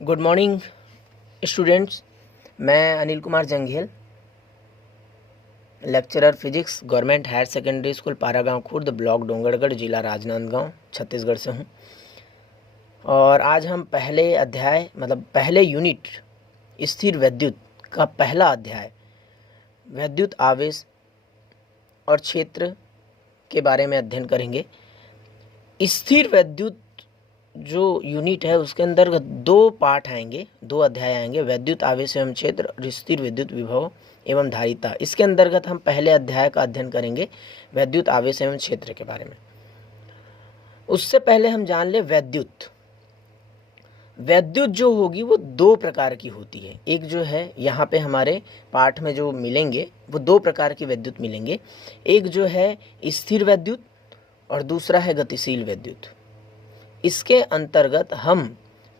Good morning students. मैं Anil Kumar Janghel, lecturer physics, government higher secondary school Paragaon Khurd, block Dongargarh, जिला राजनांदगांव, छत्तीसगढ़ से हूं। और आज हम पहले अध्याय पहले यूनिट स्थिर विद्युत का पहला अध्याय विद्युत आवेश और क्षेत्र के बारे में अध्ययन करेंगे। स्थिर विद्युत जो यूनिट है उसके अंदर दो पार्ट आएंगे, दो अध्याय आएंगे, विद्युत आवेश एवं क्षेत्र और स्थिर विद्युत विभव एवं धारिता। इसके अंतर्गत हम पहले अध्याय का अध्ययन करेंगे विद्युत आवेश एवं क्षेत्र के बारे में। उससे पहले हम जान ले विद्युत जो होगी वो दो प्रकार की होती है। एक जो है यहाँ पे हमारे पाठ में जो मिलेंगे वो दो प्रकार की विद्युत मिलेंगे। एक जो है स्थिर विद्युत और दूसरा है गतिशील विद्युत। इसके अंतर्गत हम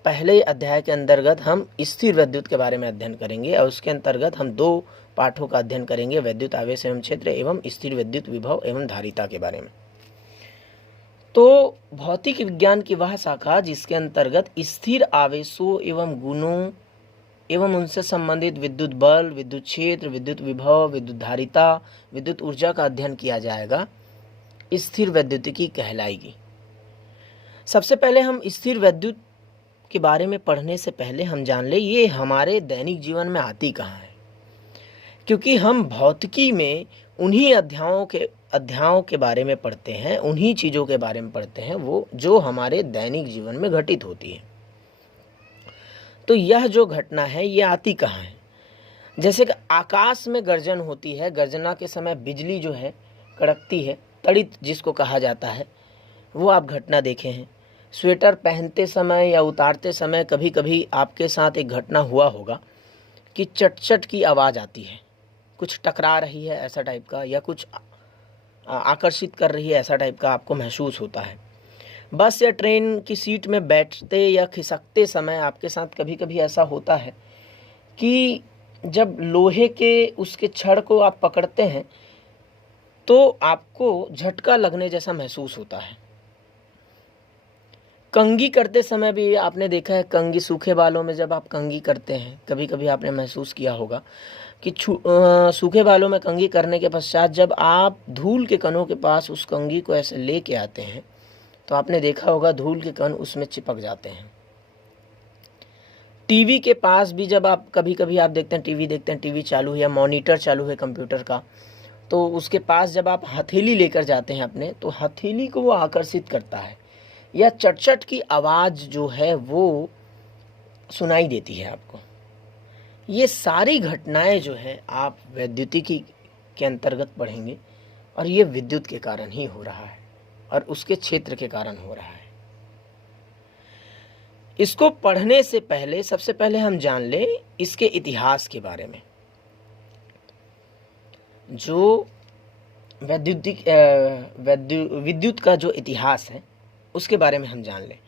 पहले अध्याय के अंतर्गत हम स्थिर विद्युत के बारे में अध्ययन करेंगे और उसके अंतर्गत हम दो पाठों का अध्ययन करेंगे, विद्युत आवेश एवं क्षेत्र एवं स्थिर विद्युत विभव एवं धारिता के बारे में। तो भौतिक विज्ञान की वह शाखा जिसके अंतर्गत स्थिर आवेशों एवं गुणों एवं उनसे संबंधित विद्युत बल, विद्युत क्षेत्र, विद्युत विभव, विद्युत धारिता, विद्युत ऊर्जा का अध्ययन किया जाएगा, स्थिर विद्युतिकी कहलाएगी। सबसे पहले हम स्थिर विद्युत के बारे में पढ़ने से पहले हम जान ले ये हमारे दैनिक जीवन में आती कहाँ है, क्योंकि हम भौतिकी में उन्हीं अध्यायों के बारे में पढ़ते हैं, उन्हीं चीज़ों के बारे में पढ़ते हैं वो जो हमारे दैनिक जीवन में घटित होती है। तो यह जो घटना है ये आती कहाँ है? जैसे कि आकाश में गर्जन होती है, गर्जना के समय बिजली जो है कड़कती है, तड़ित जिसको कहा जाता है, वो आप घटना देखे हैं। स्वेटर पहनते समय या उतारते समय कभी कभी आपके साथ एक घटना हुआ होगा कि चट चट की आवाज़ आती है, कुछ टकरा रही है ऐसा टाइप का, या कुछ आकर्षित कर रही है ऐसा टाइप का आपको महसूस होता है। बस या ट्रेन की सीट में बैठते या खिसकते समय आपके साथ कभी कभी ऐसा होता है कि जब लोहे के उसके छड़ को आप पकड़ते हैं तो आपको झटका लगने जैसा महसूस होता है। कंघी करते समय भी आपने देखा है, कंघी सूखे बालों में जब आप कंघी करते हैं कभी कभी आपने महसूस किया होगा कि सूखे बालों में कंघी करने के पश्चात जब आप धूल के कणों के पास उस कंघी को ऐसे लेके आते हैं तो आपने देखा होगा धूल के कण उसमें चिपक जाते हैं। टीवी के पास भी जब आप कभी कभी आप देखते हैं, टीवी चालू है या मॉनिटर चालू है कंप्यूटर का, तो उसके पास जब आप हथेली लेकर जाते हैं अपने, तो हथेली को वो आकर्षित करता है या चट-चट की आवाज़ जो है वो सुनाई देती है आपको। ये सारी घटनाएं जो है आप वैद्युतिकी के अंतर्गत पढ़ेंगे और ये विद्युत के कारण ही हो रहा है और उसके क्षेत्र के कारण हो रहा है। इसको पढ़ने से पहले सबसे पहले हम जान ले इसके इतिहास के बारे में। जो विद्युत का जो इतिहास है उसके बारे में हम जान लें।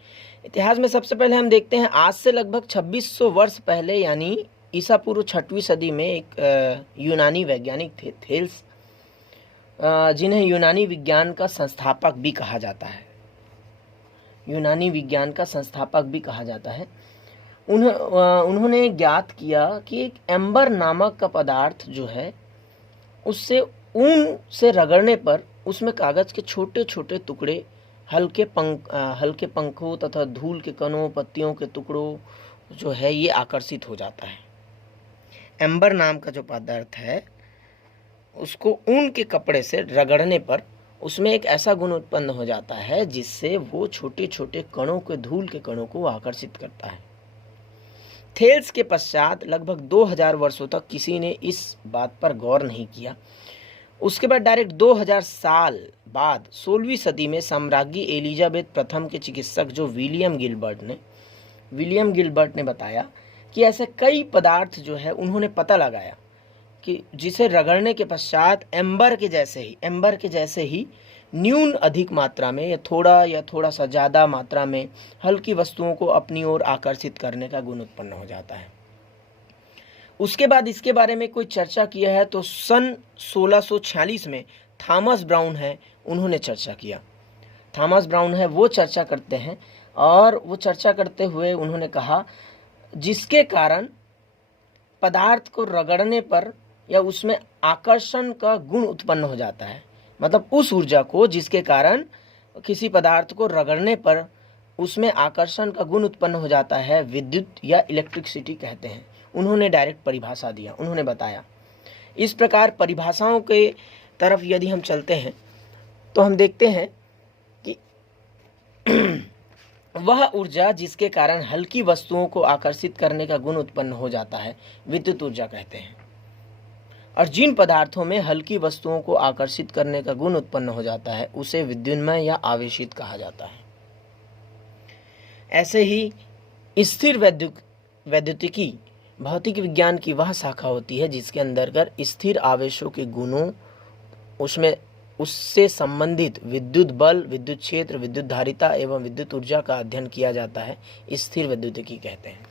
इतिहास में सबसे पहले हम देखते हैं आज से लगभग 2600 वर्ष पहले यानी ईसा पूर्व 6वीं सदी में एक यूनानी वैज्ञानिक थे, थेल्स, जिन्हें यूनानी विज्ञान का संस्थापक भी कहा जाता है। यूनानी विज्ञान का संस्थापक भी कहा जाता है। उन्होंने ज्ञात किया कि एक एम्बर नामक का पदार्थ जो है उससे ऊन से रगड़ने पर उसमें कागज के छोटे छोटे टुकड़े, हल्के पंखों तथा धूल के कणों, पत्तियों के टुकड़ों जो है ये आकर्षित हो जाता है। एम्बर नाम का जो पदार्थ है उसको ऊन के कपड़े से रगड़ने पर उसमें एक ऐसा गुण उत्पन्न हो जाता है जिससे वो छोटे छोटे कणों के, धूल के कणों को आकर्षित करता है। थेल्स के पश्चात लगभग 2000 वर्षों तक किसी ने इस बात पर गौर नहीं किया। उसके बाद डायरेक्ट 2000 साल बाद 16वीं सदी में सम्राज्ञी एलिजाबेथ प्रथम के चिकित्सक जो विलियम गिलबर्ट ने बताया कि ऐसे कई पदार्थ जो है उन्होंने पता लगाया कि जिसे रगड़ने के पश्चात एम्बर के जैसे ही न्यून अधिक मात्रा में या थोड़ा सा ज़्यादा मात्रा में हल्की वस्तुओं को अपनी ओर आकर्षित करने का गुण उत्पन्न हो जाता है। उसके बाद इसके बारे में कोई चर्चा किया है तो सन 1646 में थॉमस ब्राउन है, उन्होंने चर्चा किया। थॉमस ब्राउन है वो चर्चा करते हैं और वो चर्चा करते हुए उन्होंने कहा जिसके कारण पदार्थ को रगड़ने पर या उसमें आकर्षण का गुण उत्पन्न हो जाता है। मतलब उस ऊर्जा को जिसके कारण किसी पदार्थ को रगड़ने पर उसमें आकर्षण का गुण उत्पन्न हो जाता है, विद्युत या इलेक्ट्रिसिटी कहते हैं। उन्होंने डायरेक्ट परिभाषा दिया, उन्होंने बताया। इस प्रकार परिभाषाओं के तरफ यदि हम चलते हैं तो हम देखते हैं कि वह ऊर्जा जिसके कारण हल्की वस्तुओं को आकर्षित करने का गुण उत्पन्न हो जाता है, विद्युत ऊर्जा कहते हैं। और जिन पदार्थों में हल्की वस्तुओं को आकर्षित करने का गुण उत्पन्न हो जाता है उसे विद्युन्मय या आवेशित कहा जाता है। ऐसे ही स्थिर वैद्युतिकी भौतिक विज्ञान की वह शाखा होती है जिसके अंतर्गत स्थिर आवेशों के गुणों, उससे संबंधित विद्युत बल, विद्युत क्षेत्र, विद्युत धारिता एवं विद्युत ऊर्जा का अध्ययन किया जाता है। स्थिर वैद्युतिकी कहते हैं।